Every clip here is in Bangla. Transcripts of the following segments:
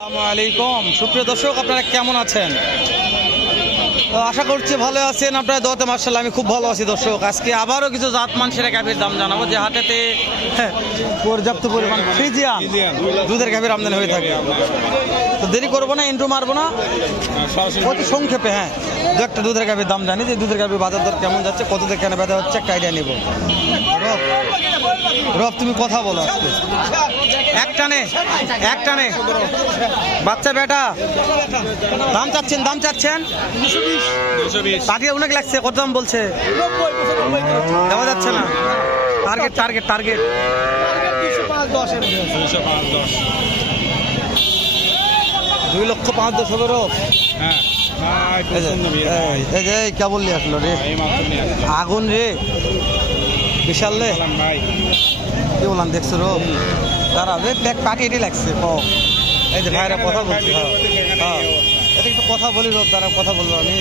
আসসালামু আলাইকুম সুপ্রিয় দর্শক, আপনারা কেমন আছেন? তো আশা করছি ভালো আছেন। আপনারা দোয়াতে মাশাআল্লাহ আমি খুব ভালো আছি। দর্শক, আজকে আবারও কিছু জাতমান সেরা গাভীর দাম জানাবো, যে হাটেতে পর্যাপ্ত পরিমাণ ফ্রিজিয়ান দুধের গাভীর আমদানি হয়ে থাকে। তো দেরি করবো না, ইন্ট্রো মারবো না, অতি সংক্ষেপে দু একটা দুধের গাভীর দাম জানি, যে দুধের গাভীর বাজার দর কেমন যাচ্ছে, কত দিয়ে কেনা বেচা হচ্ছে, একটা আইডিয়া নেব। রব তুমি কথা বলো আজকে একটানে বাচ্চা বেটা দাম চাচ্ছেন পাঠিয়ে অনেক লাগছে, কত দাম বলছে? দেওয়া যাচ্ছে না। টার্গেট 2,05,10,000 হবে। রব কে বললি আসলো রে, আগুন রে বিশাল রে, কি বললাম দেখছো? রব তারা পাঠিয়ে লাগছে। এই যে ভাইরা কথা বলছে, এটা একটু কথা বলি। রব তারা কথা বলবো, আমি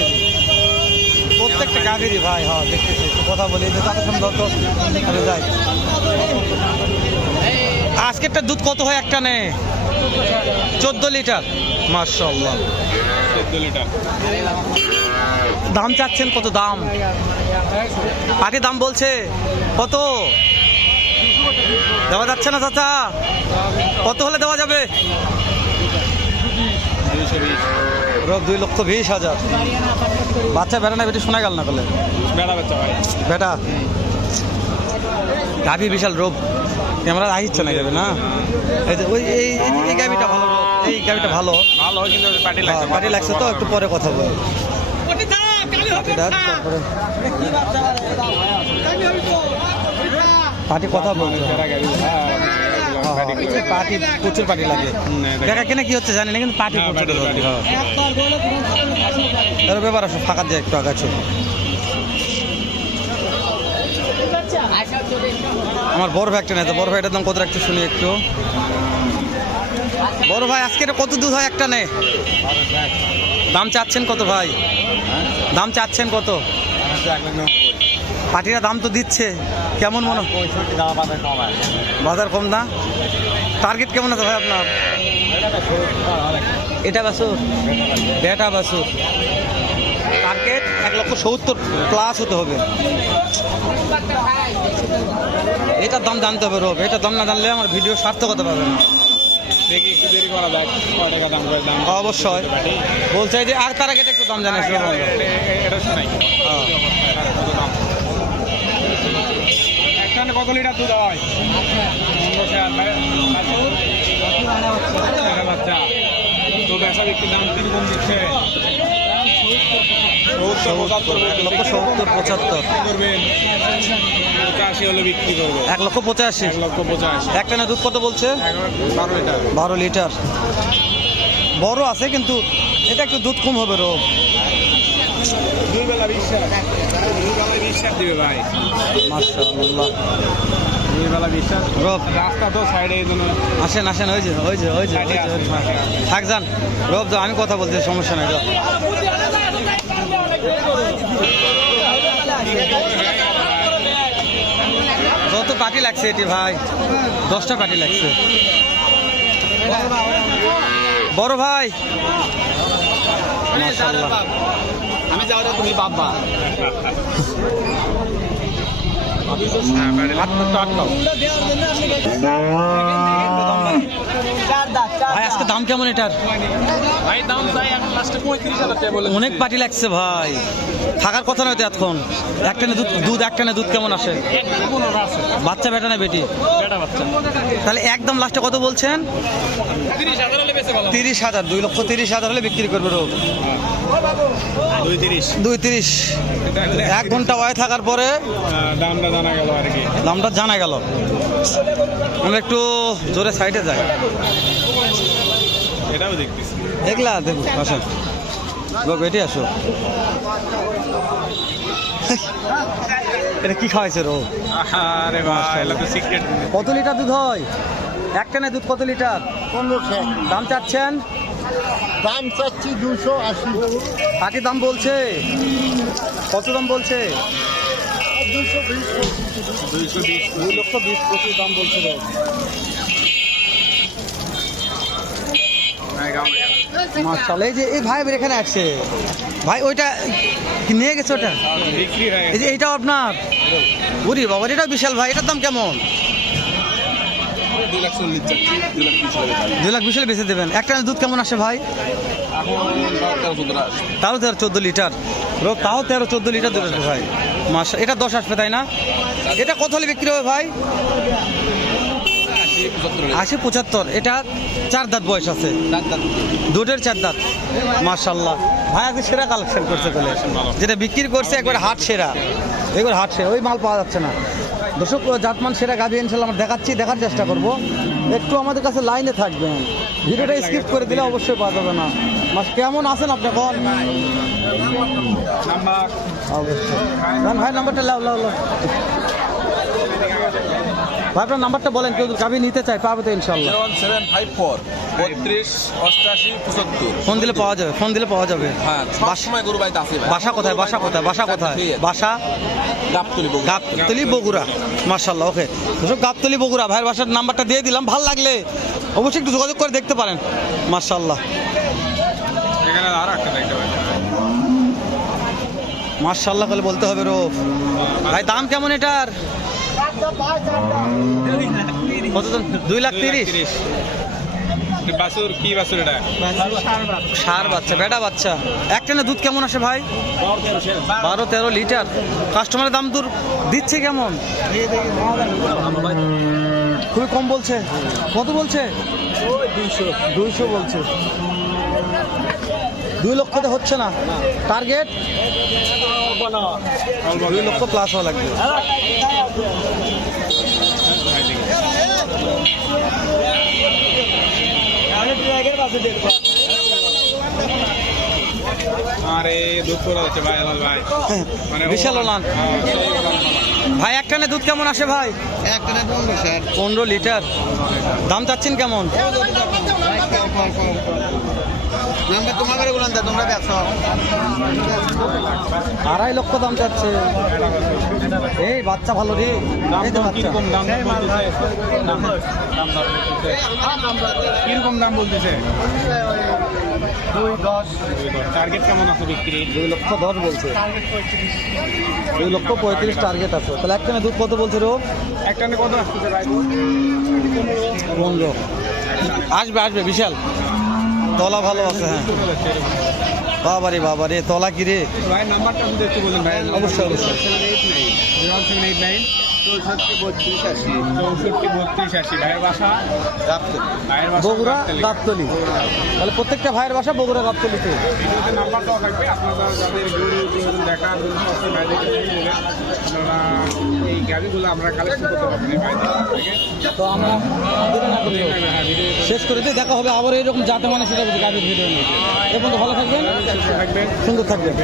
প্রত্যেকটা গাভীরই ভাই দেখতেছি, একটু কথা বলি, যে তাদের সঙ্গে তো যাই। আজকেরটা দুধ কত হয় একটা নে? 14 লিটার। মাশাআল্লাহ 14 লিটার। দাম চাচ্ছেন কত? দাম পাটি দাম বলছে কত? দেওয়া যাচ্ছে না চাচা, কত হলে দেওয়া যাবে? 220। রব 2,20,000। বাচ্চা বেটা না বেটি শোনা গেল না বলে? বেটা গাভী বিশাল। রব ক্যামেরা আহিচ্ছে না যাবে না? এই যে ওই এই গাভীটা ভালো। রব এই গাভীটা ভালো কিন্তু পাটি লাগছে, তো একটু পরে কথা বল। পাটি কথা বলছে, পাটি প্রচুর পাটি লাগে। দেখা কেনা কি হচ্ছে জানি না, কিন্তু পাটি প্রচুর। ব্যাপার আসো ফাঁকা দিয়ে একটু আগাছো। আমার বড় ভাই একটা নেই, তো বড় ভাইটার দাম কত রাখতে শুনি একটু। বড় ভাই আজকে কত দুধ হয় একটা নে? দাম চাচ্ছেন কত ভাই? দাম চাচ্ছেন কত? পাটিরা দাম তো দিচ্ছে, কেমন মনে? বাজার কম না? টার্গেট কেমন আছে ভাই আপনার? এটা বাছুর, বেটা বাছুর, টার্গেট 1,70,000 প্লাস হতে হবে। এটার দাম জানতে হবে। রব এটার দাম না জানলে আমার ভিডিও সার্থকতা পাবে না। দেখি একটু দেরি করা যায়, কয় টাকা দাম করে দাম অবশ্যই বলছে যে আর তার আগে একটু দাম জানিস। এটা শোনাই একখানে কত লিটার দুধ হয়? বাচ্চা তো ব্যবসা ব্যক্তির দাম কিরকম দিচ্ছে? 1,70,000 করবেন 85 হলে বিক্রি করবে। 1,85,000। 1,85,000 একটা না দুধ কত বলছে? 12 লিটার। 12 লিটার। বড় আছে কিন্তু এটা একটু দুধ কম হবে। রব 2 বেলা 20 দিবে ভাই। মাশাআল্লাহ 2 বেলা 20। রব রাস্তা তো সাইডে, এই জন্য আসেন ওই যে থাক যান। রব যাও, আমি কথা বলতে সমস্যা নাই। যাও যত পাটি লাগছে এটি ভাই, 10টা পাটি লাগছে। বড় ভাই মাশাআল্লাহ, আমি যাও তুমি বাবা ভাই আজকে দাম কেমন এটার? ভাই দাম চাই এখন লাস্টে 35,000 টাকা বলে। অনেক পাটি লাগছে ভাই, থাকার কথা নয় তো এতক্ষণ। একটানে দুধ কেমন আসে? বাচ্চা বেটা না বেটি? তাহলে একদম লাস্টে কত বলছেন? 30,000। 2,30,000 হলে বিক্রি করবে। রোগ 2.30। 1 ঘন্টা ওয়াই থাকার পরে দামটা জানা গেল আর কি। দামটা জানা গেল। আমরা একটু জোরে সাইডে যাই, এটাও দেখতেছি। এগুলা দেখুন। আসেন বেটি আসো। এটা কি খাওয়াইছে? রোগ আরে ভাই এটা তো সিক্রেট। কত লিটার দুধ হয় একটানে? দুধ কত লিটার? 1500। দাম চাচ্ছেন? দাম চাচ্ছি 280। পাটি দাম বলছে কত? দাম বলছে 220। 2,20,25 দাম বলছিল। মাশাআল্লাহ। এই যে এই ভাই এখানে আসছে ভাই, ওইটা কি নিয়ে গেছে ওটা? বিক্রি হয়ে এই যে এইটাও আপনার? ওরে বাবা, এটাও বিশাল ভাই, এটার দাম কেমন? 2,40,000 চাচ্ছি, 2,20,000 2 লাখ 20 বেঁচে দেবেন। একটা দুধ কেমন আসে ভাই? এখন 13-14 আসে। তাও 13-14 লিটার, তাও 13-14 লিটার দুধ আসবে ভাই। মাসা এটা 10 আসবে তাই না? এটা কত হলে বিক্রি হবে ভাই? 80-75। এটা 4 দাঁত বয়স আছে, দুধের 4 দাঁত। মাশাআল্লাহ ভাই, আজকে সেরা কালেকশন করছে তাহলে, যেটা বিক্রি করছে একবার হাট সেরা, একবার হাট সেরা, ওই মাল পাওয়া যাচ্ছে না। দর্শক, জাতমান সেরা গাভি ইনশাল্লাহ আমরা দেখাচ্ছি, দেখার চেষ্টা করব। একটু আমাদের কাছে লাইনে থাকবেন, ভিডিওটা স্কিপ করে দিলে অবশ্যই পাওয়া যাবে না। মাস কেমন আছেন আপনি এখন? অবশ্যই ভাই, নাম্বারটা লাও লাও লাও ভাই, আপনার নাম্বারটা বলেন, কেউ গাভি নিতে চায় পাবে তো ইনশাল্লাহ? 01754 32 88 75। ফোন দিলে পাওয়া যাবে, ফোন দিলে পাওয়া যাবে। হ্যাঁ, সব সময় গরু বাড়িতে আছে ভাই। বাসা কোথায়? বাসা কোথায়? বাসা কোথায়? বাসা গাবতলী বগুড়া। গাবতলী বগুড়া। মাশাআল্লাহ, ওকে দর্শক, গাবতলী বগুড়া ভাইয়ের বাসার নাম্বারটা দিয়ে দিলাম। ভালো লাগলে অবশ্যই একটু যোগাযোগ করে দেখতে পারেন। মাশাআল্লাহ, এখানে আরো একটা দেখতে পাচ্ছেন। মাশাআল্লাহ বলে বলতে হবে রোফ ভাই। দাম কেমন এটার? কত দাম? 2,30,000। বাছুর কি বাছুর এটা? ষাঁড় বাচ্চা, বেটা বাচ্চা। একটানে দুধ কেমন আসে ভাই? 12-13 লিটার। কাস্টমারের দাম দূর দিচ্ছে কেমন? খুবই কম বলছে। কত বলছে? 200 বলছে। 2 লক্ষতে হচ্ছে না। টার্গেট 2 লক্ষ প্লাস হওয়া লাগবে। আরে দুধ পড়া হচ্ছে ভাই, আলাল ভাই। মানে বিশাল ওলান ভাই। একটানে দুধ কেমন আসে ভাই? 15 লিটার। দাম চাচ্ছেন কেমন? আড়াই লক্ষ দাম চাচ্ছে। এই বাচ্চা ভালো রে, এই তো বাচ্চা। কিরকম দাম বলতেছে? 2-10। টার্গেট কেমন আছে বিক্রি? 2,10,000 বলছে। 2,35,000 টার্গেট আছে। তাহলে একটানে দুধ কত বলছে রো? একটা কত আসতেছে ভাই? 15 আসবে, আসবে বিশাল। তলা ভালো আছে। হ্যাঁ বাবারে বাবারে, তলা কি রে ভাই, নাম্বারটা যদি একটু বলেন ভাই। অবশ্যই অবশ্যই। 01789 643280। ভাইয়ের বাসা? ভাইয়ের বাসা বগুড়া গাবতলী। তাহলে প্রত্যেকটা ভাইয়ের বাসা বগুড়া গাবতলীতে। ভিডিওতে নাম্বার দেওয়া থাকবে, আপনারা যাদের গরু দেখার জন্য অবশ্যই ভাইদেরকে বলে আপনারা এই গাড়িগুলো আমরা কালেকশন করতে পারবেন এই ভাইদের থেকে। তো আমরা শেষ করে দিই, দেখা হবে আবার এরকম যাতে মানে সেটা গাড়ির ভিডিও নিয়ে। এখন তো ভালো থাকবেন, থাকবেন, সুন্দর থাকবেন।